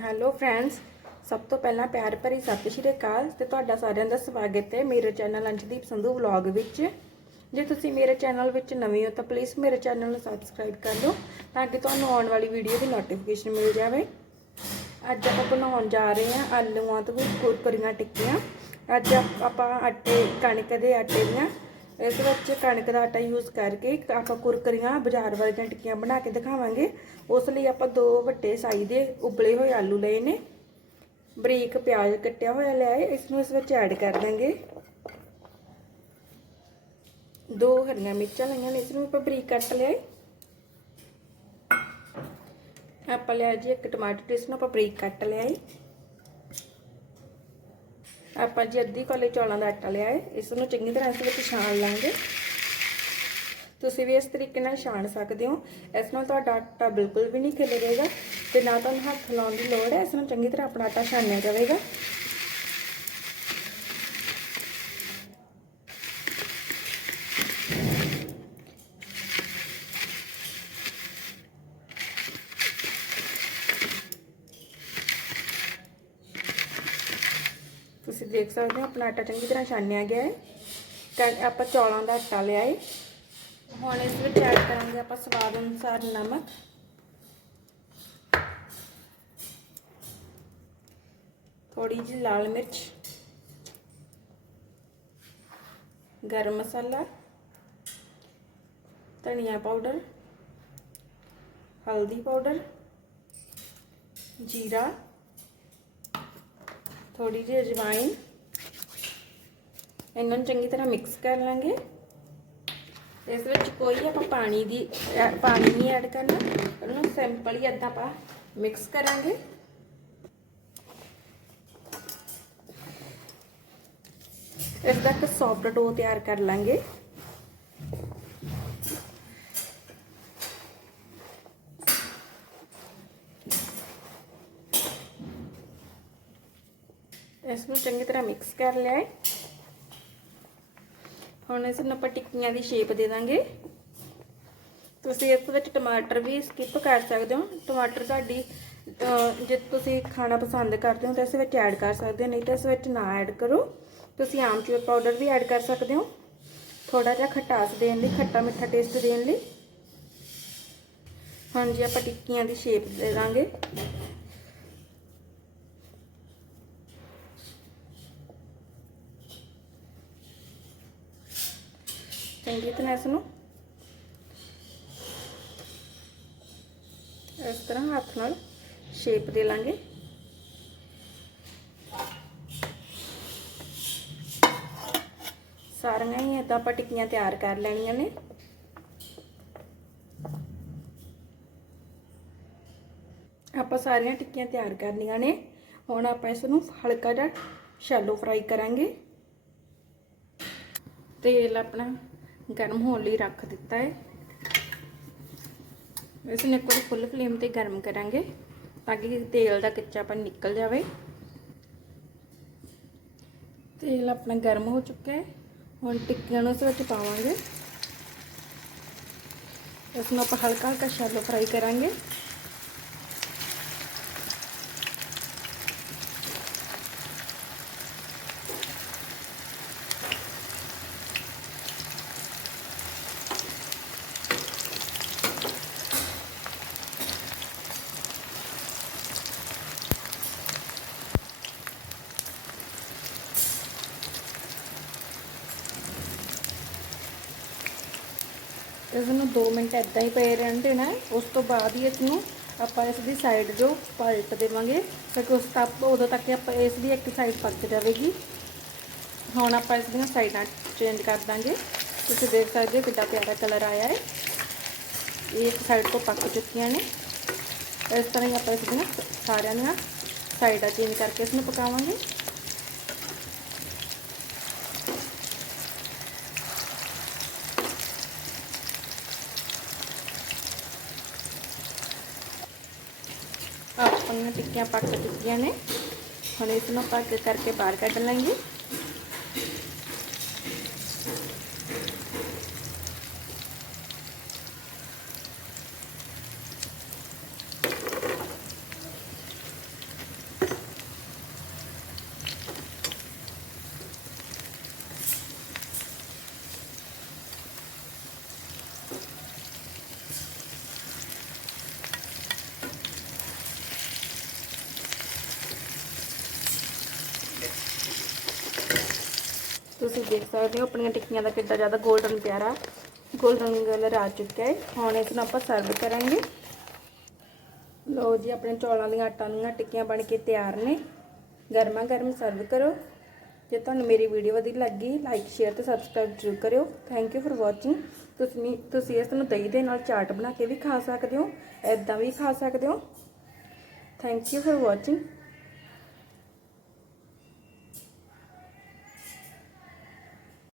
Hello friends ਸਭ ਤੋਂ ਪਹਿਲਾਂ ਪਿਆਰ ਭਰੀ ਸਤਿ ਸ਼੍ਰੀ ਅਕਾਲ ਤੇ ਤੁਹਾਡਾ ਸਾਰਿਆਂ ਦਾ ਸਵਾਗਤ ਹੈ ਮੇਰੇ ਚੈਨਲ ਅੰਸ਼ਦੀਪ ਸੰਧੂ ਵਲੌਗ ਵਿੱਚ। ਜੇ ਤੁਸੀਂ ਮੇਰੇ ਚੈਨਲ ਵਿੱਚ ਨਵੇਂ ਹੋ ਤਾਂ ਪਲੀਜ਼ ਮੇਰੇ ਚੈਨਲ ਨੂੰ ਸਬਸਕ੍ਰਾਈਬ ਕਰ ਲਓ ਤਾਂ ਕਿ ਤੁਹਾਨੂੰ ਆਉਣ ਵਾਲੀ ਵੀਡੀਓ ਦੀ ਨੋਟੀਫਿਕੇਸ਼ਨ ਮਿਲ ਜਾਵੇ। ਅੱਜ ਆਪਾਂ ਬਣਾਉਣ ਜਾ ਰਹੇ ਹਾਂ ਆਲੂਆਂ ਤੋਂ ਕੁਰਕਰੀਆਂ ਟਿੱਕੀਆਂ। ਅੱਜ ਆਪਾਂ ਆਟੇ, ਕਣਕ ਦੇ ਆਟੇ ਦੀਆਂ ਇਸ ਵਿੱਚ ਕਣਕ ਦਾ ਆਟਾ ਯੂਜ਼ ਕਰਕੇ ਆਪਾਂ ਕੁਰਕਰੀਆਂ, ਬਾਜ਼ਾਰ ਵਾਲੀਆਂ ਟਿੱਕੀਆਂ ਬਣਾ ਕੇ ਦਿਖਾਵਾਂਗੇ। ਉਸ ਲਈ ਆਪਾਂ ਦੋ ਵੱਡੇ ਸਾਈ ਦੇ ਉਬਲੇ ਹੋਏ ਆਲੂ ਲਏ ਨੇ। ਬਰੀਕ ਪਿਆਜ਼ ਕੱਟਿਆ ਹੋਇਆ ਲਿਆ ਹੈ ਇਸ ਨੂੰ ਇਸ ਵਿੱਚ ਐਡ ਕਰ ਦਾਂਗੇ ਦੋ ਹਰੀਆਂ ਮਿਰਚਾਂ ਲਈਆਂ ਨੇ, ਇਸ ਨੂੰ ਆਪਾਂ ਬਰੀਕ ਕੱਟ ਲਿਆ ਆਪਾਂ ਲਿਆ ਜੀ ਇੱਕ ਟਮਾਟਰ, ਇਸ ਨੂੰ ਆਪਾਂ ਬਰੀਕ ਕੱਟ ਲਿਆ ਹੈ ਆਪਾਂ ਜੀ ਅੱਧੀ ਕੋਲੇ ਚੌਲਾਂ ਦਾ ਆਟਾ ਲਿਆ ਹੈ ਇਸ ਨੂੰ ਚੰਗੀ ਤਰ੍ਹਾਂ ਅਸੀਂ ਵਿੱਚ ਛਾਣ ਲਾਂਗੇ। ਤੁਸੀਂ ਵੀ ਇਸ ਤਰੀਕੇ ਨਾਲ ਛਾਣ ਸਕਦੇ ਹੋ। ਇਸ ਨਾਲ ਤੁਹਾਡਾ ਆਟਾ ਬਿਲਕੁਲ ਵੀ ਨਹੀਂ ਖਿਲਰੇਗਾ ਤੇ ਨਾ ਤੁਹਾਨੂੰ ਹੱਥ ਲਾਉਣ ਦੀ ਲੋੜ ਹੈ, ਇਸ ਨੂੰ ਚੰਗੀ ਤਰ੍ਹਾਂ ਆਪਣਾ ਆਟਾ ਛਾਣਿਆ ਜਾਵੇਗਾ। ਤੁਸੀਂ ਦੇਖ ਸਕਦੇ ਹੋ, ਆਪਣਾ ਆਟਾ ਚੰਗੀ ਤਰ੍ਹਾਂ ਛਾਨਿਆ ਗਿਆ ਹੈ। ਤਾਂ ਆਪਾਂ ਚੌਲਾਂ ਦਾ ਆਟਾ ਲਿਆ ਹੈ ਹੁਣ ਇਸ ਵਿੱਚ ਐਡ ਕਰਾਂਗੇ ਆਪਾਂ ਸਵਾਦ ਅਨੁਸਾਰ ਨਮਕ। ਥੋੜੀ ਜਿਹੀ ਲਾਲ ਮਿਰਚ। ਗਰਮ ਮਸਾਲਾ। ਧਨੀਆ ਪਾਊਡਰ। ਹਲਦੀ ਪਾਊਡਰ। ਜੀਰਾ। ਥੋੜੀ ਜਿਹੀ ਅਜਵਾਇਨ ਇਹਨਾਂ ਨੂੰ ਚੰਗੀ ਤਰ੍ਹਾਂ ਮਿਕਸ ਕਰ ਲਾਂਗੇ ਇਸ ਵਿੱਚ ਕੋਈ ਆਪਾਂ ਪਾਣੀ ਦੀ ਐ- ਪਾਣੀ ਨਹੀਂ ਐਡ ਕਰਨਾ ਇਹਨੂੰ ਸਿੰਪਲ ਹੀ ਅੱਧਾ ਆਪਾਂ ਮਿਕਸ ਕਰਾਂਗੇ ਇਸ ਦਾ ਇੱਕ ਸੌਫਟ ਡੋ ਤਿਆਰ ਕਰ ਲਾਂਗੇ ਇਸ ਨੂੰ ਚੰਗੀ ਤਰ੍ਹਾਂ ਮਿਕਸ ਕਰ ਲਿਆ ਹੈ ਹੁਣ ਇਸ ਨੂੰ ਆਪਾਂ ਟਿੱਕੀਆਂ ਦੀ ਸ਼ੇਪ ਦੇ ਦਾਂਗੇ। ਤੁਸੀਂ ਇਸ ਵਿੱਚ ਟਮਾਟਰ ਵੀ ਸਕਿਪ ਕਰ ਸਕਦੇ ਹੋ। ਟਮਾਟਰ ਤੁਹਾਡੀ ਜੇ ਤੁਸੀਂ ਖਾਣਾ ਪਸੰਦ ਕਰਦੇ ਹੋ ਤਾਂ ਇਸ ਵਿੱਚ ਐਡ ਕਰ ਸਕਦੇ ਹੋ, ਨਹੀਂ ਤਾਂ ਇਸ ਵਿੱਚ ਨਾ ਐਡ ਕਰੋ। ਤੁਸੀਂ ਆਮਚੂਰ ਪਾਊਡਰ ਵੀ ਐਡ ਕਰ ਸਕਦੇ ਹੋ। ਥੋੜਾ ਜਿਹਾ ਖਟਾਸ ਦੇਣ ਲਈ, ਖੱਟਾ ਮਿੱਠਾ ਟੇਸਟ ਦੇਣ ਲਈ। ਹਾਂਜੀ, ਆਪਾਂ ਟਿੱਕੀਆਂ ਦੀ ਸ਼ੇਪ ਦੇ ਦਾਂਗੇ। ਚੰਗੀ ਤਰ੍ਹਾਂ ਇਸ ਨੂੰ। ਇਸ ਤਰ੍ਹਾਂ ਹੱਥ ਨਾਲ ਸ਼ੇਪ ਦੇ ਲਾਂਗੇ। ਸਾਰੀਆਂ ਹੀ ਇਦਾਂ ਆਪਾਂ ਟਿੱਕੀਆਂ ਤਿਆਰ ਕਰ ਲੈਣੀਆਂ ਨੇ। ਆਪਾਂ ਸਾਰੀਆਂ ਟਿੱਕੀਆਂ ਤਿਆਰ ਕਰ ਲਈਆਂ ਨੇ। ਹੁਣ ਆਪਾਂ ਇਸ ਨੂੰ ਹਲਕਾ ਜਿਹਾ ਸ਼ੈਲੋ ਫਰਾਈ ਕਰਾਂਗੇ। ਤੇਲ ਆਪਣਾ ਗਰਮ ਹੋਣ ਲਈ ਰੱਖ ਦਿੱਤਾ ਹੈ। ਇਸ ਨੂੰ ਇੱਕ ਵਾਰੀ ਫੁੱਲ ਫਲੇਮ ਤੇ ਗਰਮ ਕਰਾਂਗੇ ਤਾਂ ਕਿ ਤੇਲ ਦਾ ਕੱਚਾਪਨ ਨਿਕਲ ਜਾਵੇ। ਤੇਲ ਆਪਣਾ ਗਰਮ ਹੋ ਚੁੱਕਾ ਹੈ। ਹੁਣ ਟਿੱਕੀਆਂ ਨੂੰ ਇਸ ਵਿੱਚ ਪਾਵਾਂਗੇ। ਇਸ ਨੂੰ ਆਪਾਂ ਹਲਕਾ ਹਲਕਾ ਸ਼ੈਲੋ ਫਰਾਈ ਕਰਾਂਗੇ। ਇਸ ਨੂੰ 2 ਮਿੰਟ ਇਦਾਂ ਹੀ ਪਏ ਰਹਿਣ ਦੇਣਾ ਉਸ ਤੋਂ ਬਾਅਦ ਹੀ ਇਸ ਨੂੰ ਆਪਾਂ ਇਸ ਦੀ ਸਾਈਡ ਜੋ ਪਲਟ ਦੇਵਾਂਗੇ। ਕਿਉਂਕਿ ਉਸ ਤੱਕ ਉਦੋਂ ਤੱਕ ਆਪਾਂ ਇਸ ਦੀ ਇੱਕ ਸਾਈਡ ਪੱਕ ਜਾਵੇਗੀ। ਹੁਣ ਆਪਾਂ ਇਸ ਦੀਆਂ ਸਾਈਡਾਂ ਚੇਂਜ ਕਰ ਦਾਂਗੇ। ਤੁਸੀਂ ਦੇਖ ਸਕਦੇ ਹੋ ਕਿੰਨਾ ਪਿਆਰਾ ਕਲਰ ਆਇਆ ਹੈ। ਇਹ ਇੱਕ ਸਾਈਡ ਤੋਂ ਪੱਕ ਚੁੱਕੀਆਂ ਨੇ। ਇਸ ਤਰ੍ਹਾਂ ਹੀ ਆਪਾਂ ਇਸ ਦੀਆਂ ਸਾਰਿਆਂ ਦੀਆਂ ਸਾਈਡਾਂ ਚੇਂਜ ਕਰਕੇ ਇਸ ਨੂੰ ਪਕਾਵਾਂਗੇ ਆਪਣੀਆਂ ਟਿੱਕੀਆਂ ਪੱਕ ਚੁੱਕੀਆਂ ਨੇ। ਹੁਣ ਇਸ ਨੂੰ ਪੱਕ ਕਰਕੇ ਬਾਹਰ ਕੱਢ ਲਾਂਗੇ। ਤੁਸੀਂ ਦੇਖ ਸਕਦੇ ਹੋ, ਆਪਣੀਆਂ ਟਿੱਕੀਆਂ ਦਾ ਕਿੰਨਾ ਜ਼ਿਆਦਾ 골ਡਨ ਪਿਆਰਾ 골ਡਨ ਕਲਰ ਆ ਚੁੱਕਿਆ ਹੈ। ਹੁਣ ਇਸ ਨੂੰ ਆਪਾਂ ਸਰਵ ਕਰਾਂਗੇ। ਲਓ ਜੀ, ਆਪਣੇ ਚੌਲਾਂ ਦੀਆਂ ਆਟਾ ਦੀਆਂ ਟਿੱਕੀਆਂ ਬਣ ਕੇ ਤਿਆਰ ਨੇ। ਗਰਮਾ ਗਰਮ ਸਰਵ ਕਰੋ। ਜੇ ਤੁਹਾਨੂੰ ਮੇਰੀ ਵੀਡੀਓ ਵਧੀਆ ਲੱਗੀ ਲਾਈਕ ਸ਼ੇਅਰ ਤੇ ਸਬਸਕ੍ਰਾਈਬ ਜ਼ਰੂਰ ਕਰਿਓ। ਥੈਂਕ ਯੂ ਫॉर ਵਾਚਿੰਗ ਤੁਸੀਂ ਤੁਸੀਂ ਇਸ ਨੂੰ ਦਹੀਂ ਦੇ ਨਾਲ ਚਾਟ ਬਣਾ ਕੇ ਵੀ ਖਾ ਸਕਦੇ ਹੋ। ਐਦਾਂ ਵੀ ਖਾ ਸਕਦੇ ਹੋ। Thank you for watching